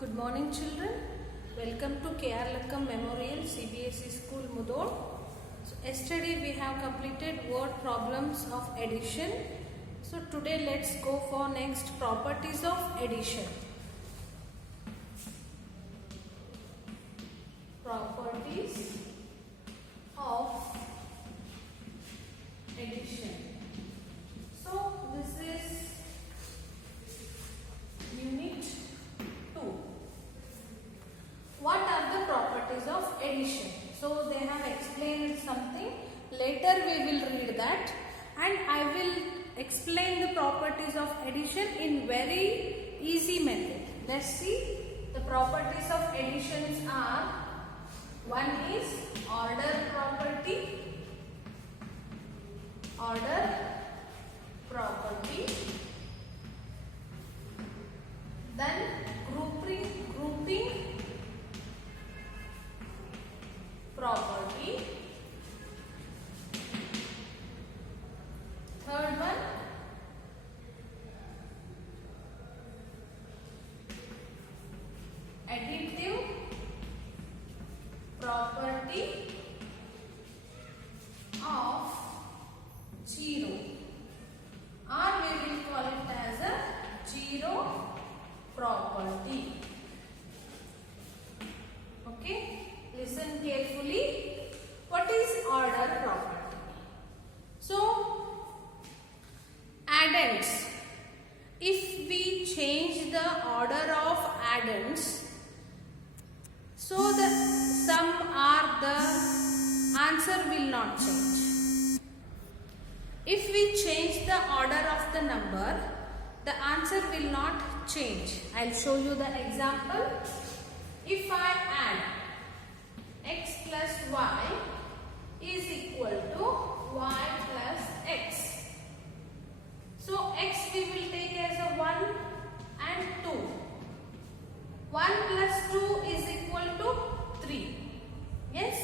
Good morning children. Welcome to K.R. Lakkam Memorial CBSE School Mudod. So, yesterday we have completed word problems of addition. So today let's go for next properties of addition. Properties of addition. So this is unit 2. What are the properties of addition? So they have explained something. Later we will read that, and I will explain the properties of addition in very easy method. Let's see. The properties of additions are: one is order property. Then grouping property. Third one, additive property of zero, or we will call it as a zero property. Okay, listen carefully. What is order property? So, addends. If we change the order of addends, so the sum or the answer will not change. If we change the order of the number, the answer will not change. I'll show you the example. If I add x plus y is equal to y plus x. So x we will take as a 1 and 2. 1 plus 2 is equal to 3. Yes?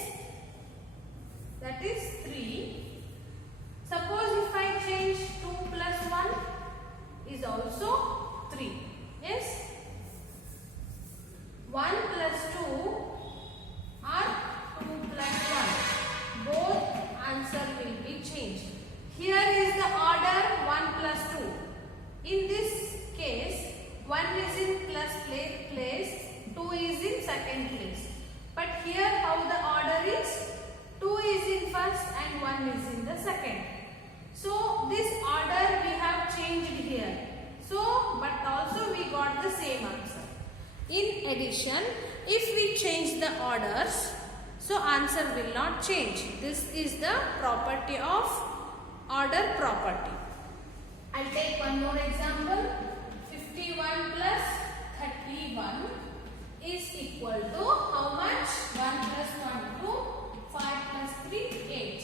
That is 3. Suppose if I change 2 plus 1 is also 3. Yes? 1 plus 2 or 2 plus 1. Both answer will be changed. Here is the order 1 plus 2. In this case, 1 is in plus place, 2 is in second place. But here how the order is? 2 is in first and 1 is in the second. So this order we have changed here. So, but also we got the same answer. In addition, if we change the orders, so answer will not change. This is the property of order property. I'll take one more example. 51 plus 31 is equal to how much? 1 plus 1, 2, 5 plus 3, 8.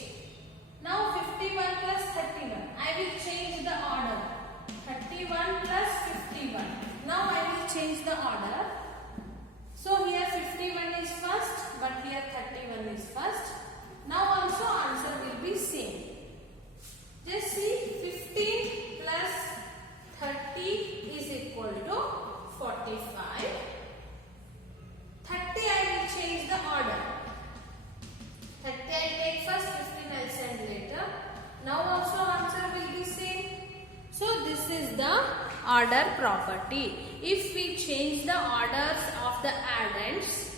Now 51 plus 31. I will change the order. 31 plus 51. Now I will change the order. So here 51 is first, but here 31 is first. Now also answer will be same. Just see, 15 plus 30 is equal to 45. 30 I will change the order. 30 I will take first, 15 I will send later. Now also answer will be same. So this is the order property. If we change the orders of the addends,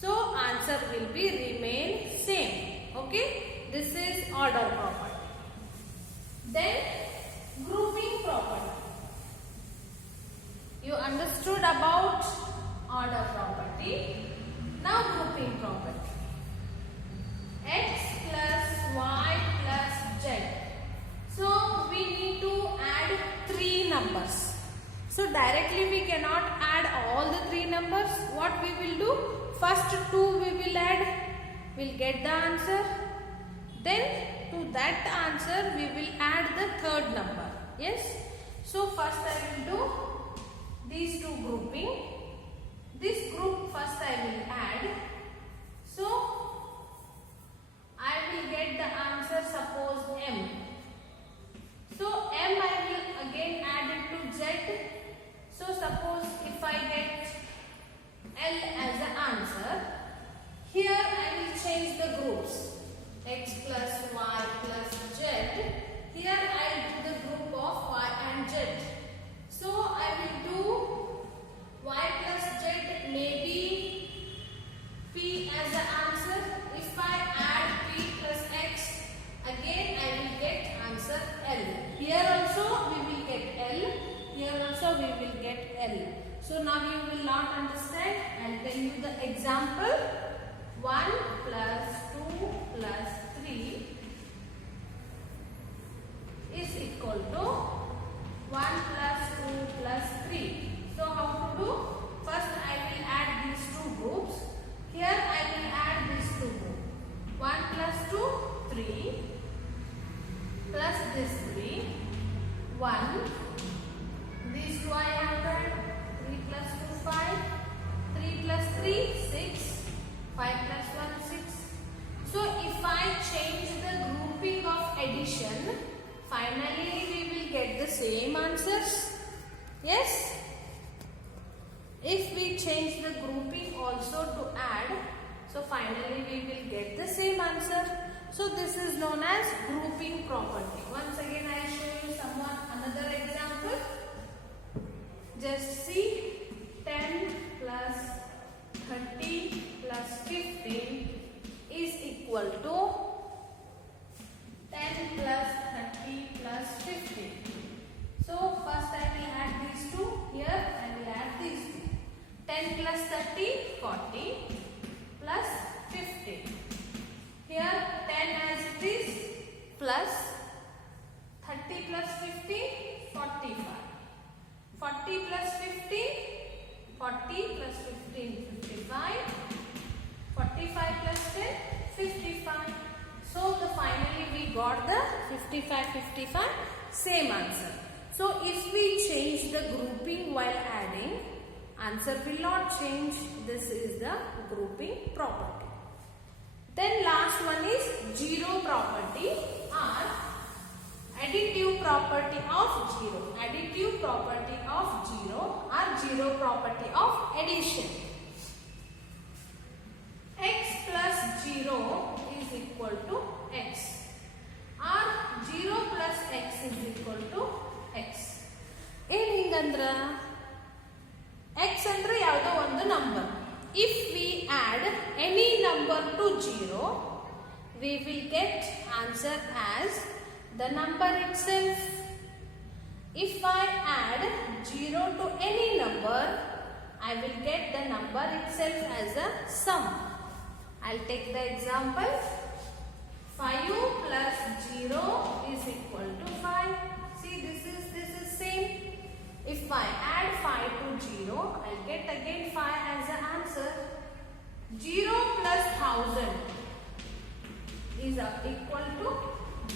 so answer will be remain same. Okay, this is order property. Then grouping property. You understood about order property. Now grouping property. X plus y plus z. So we need to add 3 numbers. So directly we cannot add all the 3 numbers. What we will do? First 2 we will add. We'll get the answer. Then to that answer we will add the third number. Yes? So first I will do these two grouping. This group first I will add. So I will get the answer, suppose M. So M I will again add it to Z. So suppose if I get now you will not understand. I'll tell you the example. 1 plus 2 plus 3 is equal to 1 plus 2 plus 3. So how to do? First I will add these two groups. Here I will add these two groups. 1 plus 2, 3 plus this 3, 1. These two I have done. 3 plus 2, 5. 3 plus 3, 6. 5 plus 1, 6. So if I change the grouping of addition, finally we will get the same answers. Yes? If we change the grouping also to add, so finally we will get the same answer. So this is known as grouping property. Once again I show you another example. Just see, 10 plus 30 plus 15 is equal to 10 plus 30 plus 15. So first I will add these two. Here I will add these two. 10 plus 30, 40 plus 15. Here 10 as it is plus 30 plus 15, 45. 40 plus 15, 40 plus 15, 55. 45 plus 10, 55. So finally we got the 55, 55, same answer. So if we change the grouping while adding, answer will not change. This is the grouping property. Then last one is zero property or additive property of zero. Additive property of zero or zero property of addition. X plus 0 is equal to x or 0 plus x is equal to x. ಏನು ಹಿಂಗಂದ್ರ x ಅಂದ್ರೆ ಯಾವುದೋ ಒಂದು number. If we add any number to 0, we will get answer as the number itself. If I add 0 to any number, I will get the number itself as a sum. I'll take the example. 5 plus 0 is equal to 5. See, this is same. If I add 5 to 0, I'll get again 5 as an answer. 0 plus 1000 is equal to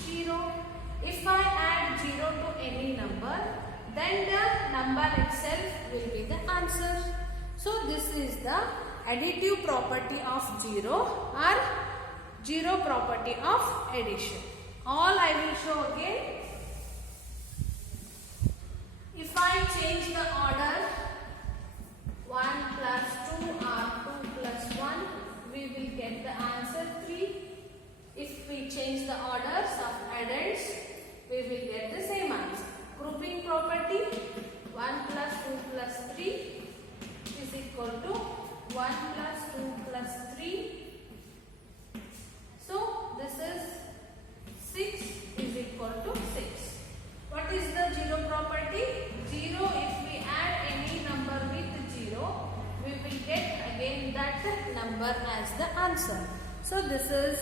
0. If I add 0 to any number, then the number itself will be the answer. So this is the additive property of 0 or zero property of addition. All I will show again. If I change the order 1 plus 2 or 2 plus 1, we will get the answer 3. If we change the orders of addends, we will get the same answer. Grouping property 1 plus 2 plus 3 is equal to 1 plus 2 plus 3. So this is 6 is equal to 6. What is the zero property? 0, if we add any number with 0, we will get again that number as the answer. So this is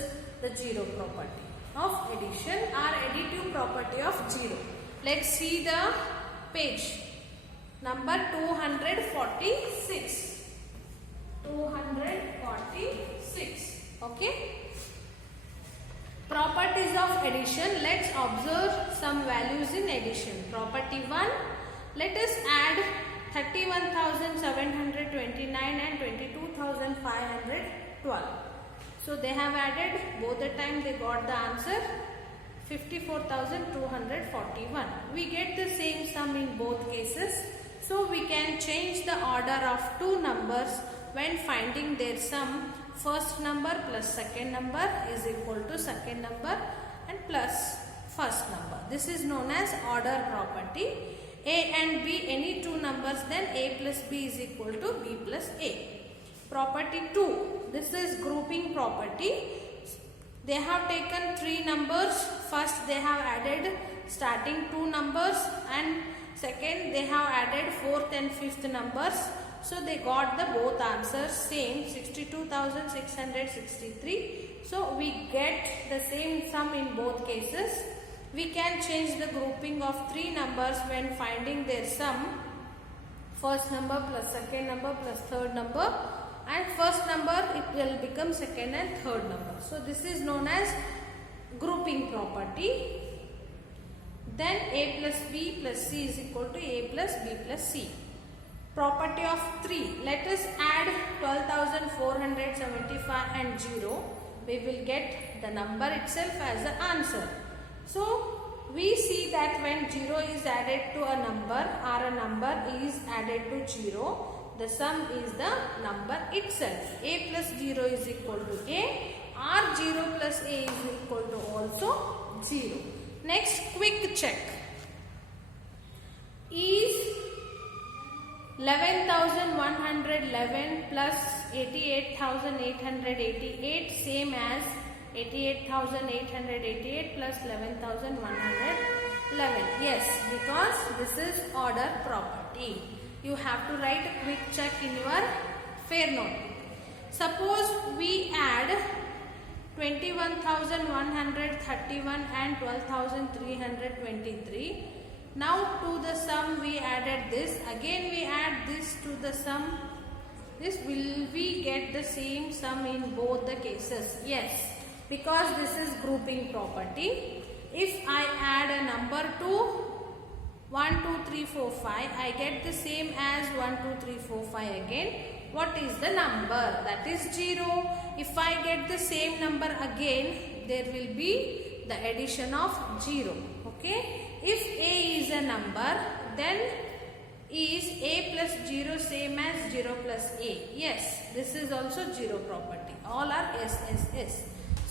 the zero property of addition or additive property of 0. Let's see the page. Number 246. 246. Okay. Properties of addition. Let's observe some values in addition. Property 1. Let us add 31,729 and 22,512. So they have added, both the time they got the answer 54,241. We get the same sum in both cases. So we can change the order of two numbers when finding their sum. First number plus second number is equal to second number and plus first number. This is known as order property. A and B, any two numbers, then A plus B is equal to B plus A. Property 2. This is grouping property. They have taken three numbers. First they have added starting two numbers and second they have added fourth and fifth numbers. So they got the both answers same 62,663. So we get the same sum in both cases. We can change the grouping of three numbers when finding their sum. First number plus second number plus third number, and first number it will become second and third number. So this is known as grouping property. Then a plus b plus c is equal to a plus b plus c. Property of 3. Let us add 12,475 and 0. We will get the number itself as the answer. So we see that when 0 is added to a number or a number is added to 0, the sum is the number itself. A plus 0 is equal to a, or 0 plus a is equal to also 0. Next, quick check. Is 11,111 plus 88,888 same as 88,888 plus 11,111? Yes, because this is order property. You have to write a quick check in your fair notebook. Suppose we add 21,131 and 12,323. Now to the sum we added this. Again we add this to the sum. This will we get the same sum in both the cases? Yes, because this is grouping property. If I add a number to 1, 2, 3, 4, 5, I get the same as 1, 2, 3, 4, 5 again. What is the number? That is 0. If I get the same number again, there will be the addition of 0. Okay. If a is a number, then is a plus 0 same as 0 plus a? Yes, this is also 0 property. All are S.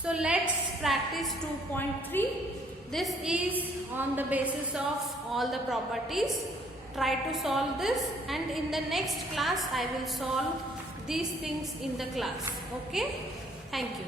So let's practice 2.3. This is on the basis of all the properties. Try to solve this, and in the next class I will solve these things in the class. Okay. Thank you.